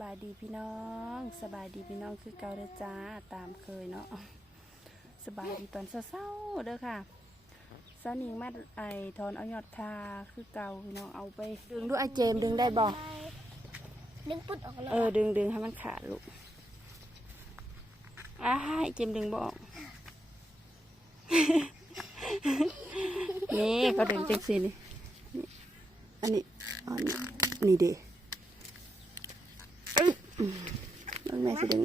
บายดีพี่น้อง สบายดีพี่น้องคือเก่าเด้อจ้าตามเคยเนาะสบายดีตอนเศร้าๆเด้อค่ะเศร้านิ่งมาไอทอนเอายอดคาคือเก่าพี่น้องเอาไปดึงด้วยไอเจมส์ดึงได้บ่ดึงปุ๊ดออกเลยเออดึงดึงให้มันขาดลูกอ้าไอเจมส์ดึงบ่ออกนี่เขาดึงจังสินี่นี่อันนี้อันนี้นี่เด้อึ๊บอืม แล้วแม่สิดึง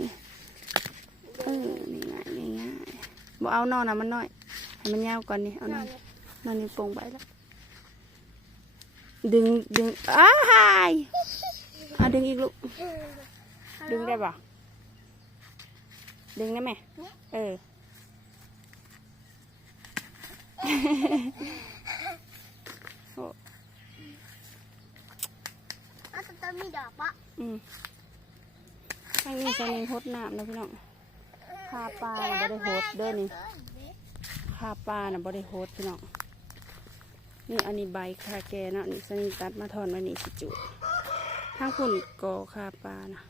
เออนี่ง่ายง่ายง่ายบ่เอานอนนะมันน้อย ให้มันยาวก่อนนี่เอานอนนอนนิ้วโป่งไปแล้ว ดึงดึงอ้ายเอาดึงอีกลูก ดึงได้ปะดึงได้ไหมเออ โอ้อ้าวแต่ต้นมีดอกปะอืม ทางนี้จะมีฮดน้ำนะพี่น้องคาปลาน่ะบ่ได้โฮดเด้อนี่คาปลาน่ะบ่ได้โฮดพี่น้อง นี่อันนี้ใบคาแกนะนี่สนิตัดมาทอนไว้นี่สิจุทางคุณก่อคาปลานะ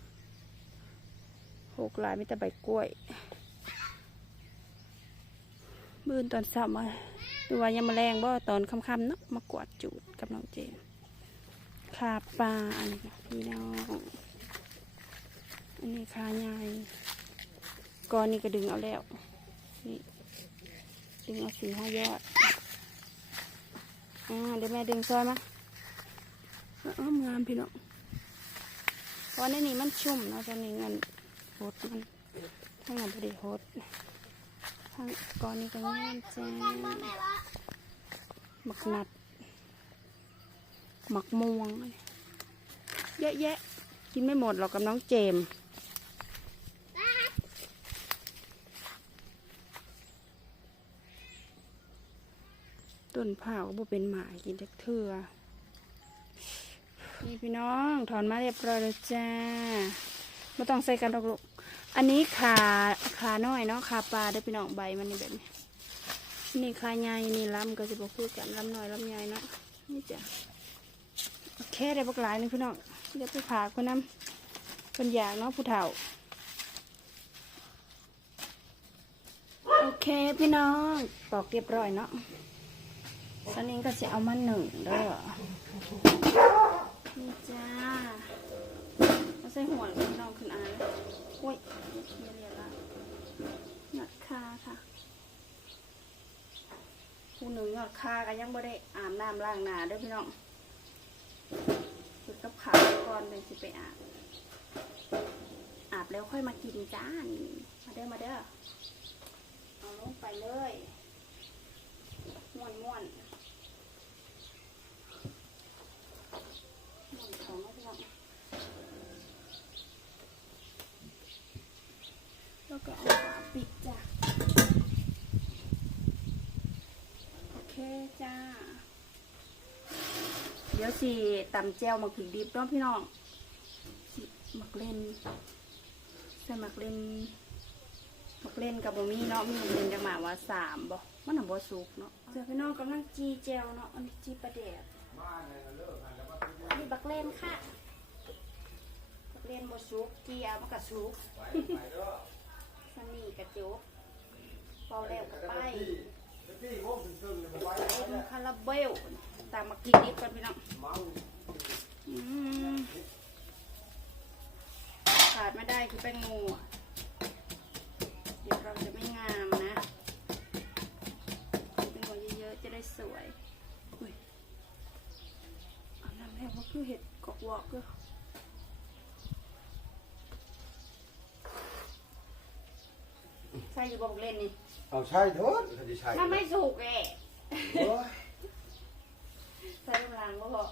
หกลายมีแต่ใบกล้วยบืนตอนเช้ามาดูว่ายังมาแรงบ่ตอนค่ำๆเนาะมากวาดจูดกับน้องเจมคาปลาอันนี้นะพี่น้อง อันนี้คาใหญ่ก่อนนี้ก็ดึงเอาแล้ว นี่ ดึงเอาสี่ห้ายอด อ่าเดี๋ยวแม่ดึงซอยมาอ้อมงามพี่น้องเพราะในนี้มันชุ่มเนาะตอนนี้เงินโหดมันทั้งนั้นพอดีโหดทั้งก้อนนี้ก็งามจ้าหมักนัดหมักม่วง เยอะแยะ กินไม่หมดหรอกกับน้องเจม ต้นผ้าก็บ่เป็นหมากินจักเถื่อนี่พี่น้องถอนมาเรียบร้อยแล้วจ้าไม่ต้องใส่กันดอกลูกอันนี้ขาขาน้อยเนาะขาปลาได้พี่น้องใบมันนี่แบบนี้ นี่ขาใหญ่นี่ลำก็จะบอกคือกันลำน้อยลำใหญ่เนาะนี่จ้ะโอเคได้บักหลายนึงพี่น้องเดี๋ยวไปผ่าคนน้ำคนอยากเนาะผู้เฒ่าโอเคพี่น้องปอกเรียบร้อยเนาะ ตอนนี้ก็จะเอามาหนึ่งเด้อนี่จ้าเอาใส่หัวเลยพี่น้องขึ้นอ่านโอ้ยเรียนเรียนละหนัดคาค่ะผู้หนึ่งหนัดคาก็ยังไม่ได้อาบน้ำล้างหน้าเด้อพี่น้องคือกับขาวก่อนเลยสิไปอาบอาบแล้วค่อยมากินจ้านี่มาเด้อมาเด้อเอาลงไปเลยม้วนม้วนม้วนของไม่ต้องแล้วก็เอาฝา ปิดจ้ะ โอเคจ้า เดี๋ยวสิตำแจวมักผิกดิบเนาะพี่น้องสิมักเล่นใส่มักเล่นมักเล่นกับบะมี่เนาะมีมักเล่นจังหมาว่าสามบ่มันหนบ่สุกเนาะเจอพี่น้องกำลังจีเจลเนาะอันนี้จีประเดดนี่บักเล่นค่ะบักเล่นบ่สุกจีเอามันก็สุก นี่กระจุกเป่าแล้วก็ไปเอ็มคาราเบลตามมากินนิดก่อนพี่น้องอืมขาดไม่ได้คือแป้งงูเดี๋ยวเราจะไม่งามนะเป็นหัวเยอะๆจะได้สวยอุ้ยเอาน้ำแห้งว่าคือเห็ดกอกวอกก็ อยู่บอกเล่นนี่ เอาใช่เถอะถ้าจะใช่ถ้าไม่สุกเอะโอ้ยใส่กำลังก็พอ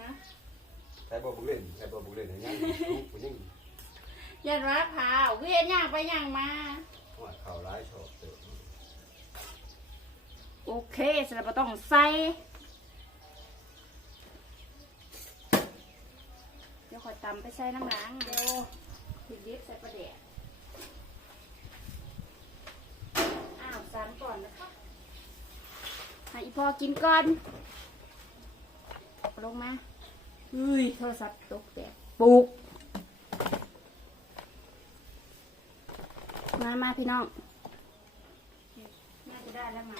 นะใช่บ่บุกเล่นใช่บ่บุกเล่นอย่างนี้ทุกผู้หญิงยันรักพาวเวียนย่างไปย่างมา ว่าเขาร้ายชอบเตอะโอเคสำหรับต้องใส่เดี๋ยวขอยตำไปใส่น้ำล้างเดี๋ยวพิดิบใส่ประเดี๋ยว อีพอกินก่อนลงมาอุ้ยโทรศัพท์ตกแตกปลุกมามาพี่น้องน่าจะได้แล้วมา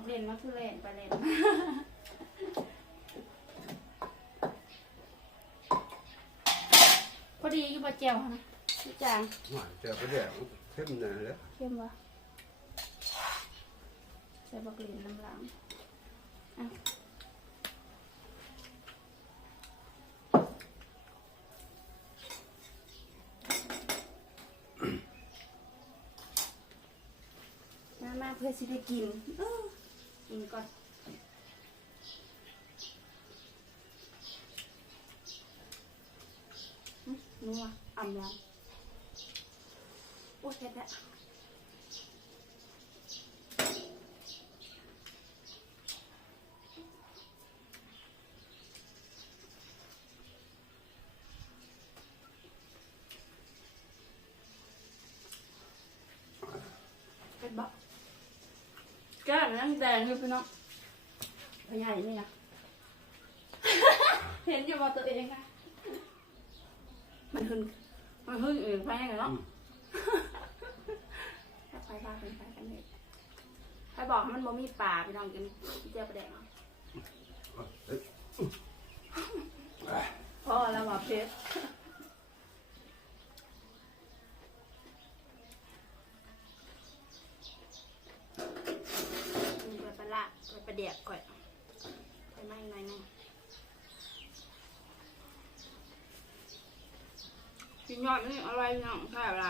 กหนึ่งพ่อผมเล่นมาคือเล่นไปเล่นมาพอดีอยู่บะเจียวค่ะนะพี่จางหวานเจอไปเดี๋ยวเข้มหน่อยเลยเข้มวะใส่บักเหลียนน้ำหลังอะมามาเพื่อสิได้กินเออ กินก่อนนัวอ่ำแล้วโอ้ยเผ็ดอะเผ็ดบะแก้มยังแดงอยู่พี่น้องพยายนี่นะเห็นอยู่ว่าตัวเองอะมันหึนมันหึนเองแพงเลยเนาะถ้าไปบ้าเป็นไปกันเลยใครบอกให้มันบ่มีป่าพี่น้องกินเจ้าประแดงเอาเอ้ยพ่อแล้วว่าเพชรมีไปปลา เดียกก่อนไปไหมหน่อยหนึงกินยอดนี่อะไรเนาะแค่อะไร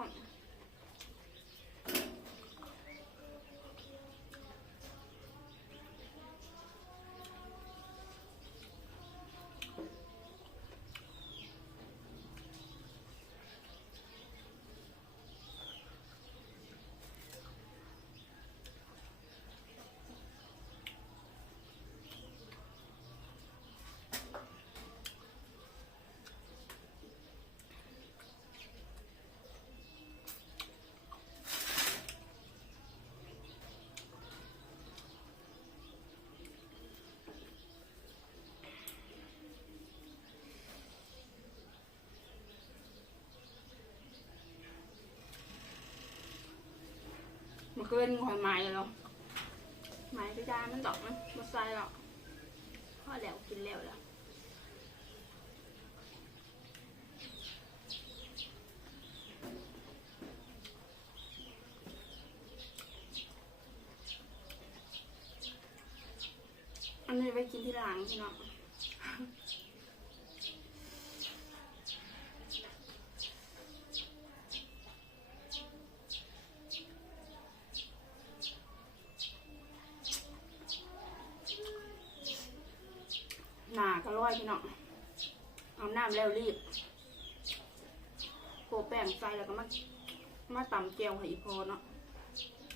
อ มันก็เป็นหอยไม้แล้วไม้ไปได้มันดอกมันมาใส่หรอกพอแล้วกินแล้วแล้วอันนี้ไปกินที่หลังพี่น้องหนาก็ร้อย พี่น้องเอาน้ำแล้วรีบโปแป้งใส่แล้วก็มามาตำเจียวให้อีพอเนาะ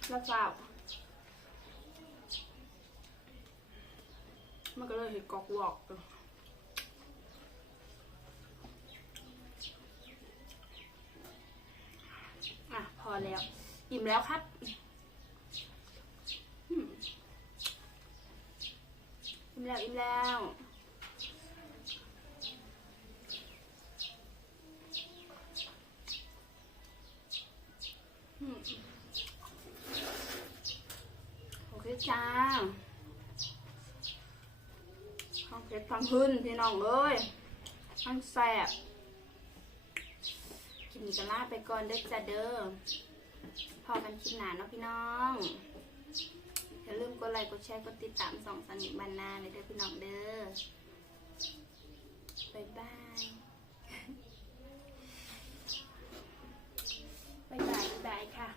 แล้วเปล่ามันก็เลยเห็ดกอกวอกเลยอะ พอแล้ว อิ่มแล้วครับอิ่มแล้ว อิ่มแล้ว ทั้งพื้นพี่น้องเลยทั้งแสบกินี้ก็ลาไปก่อนเด้อจ้เดิมพอกันกินหนาเนาะพี่น้องอย่าลืมกดไลค์กดแชร์กดติดตามสองสันนิบันนาเลยเด้อพี่น้องเด้อบายบายบายบายบายค่ะ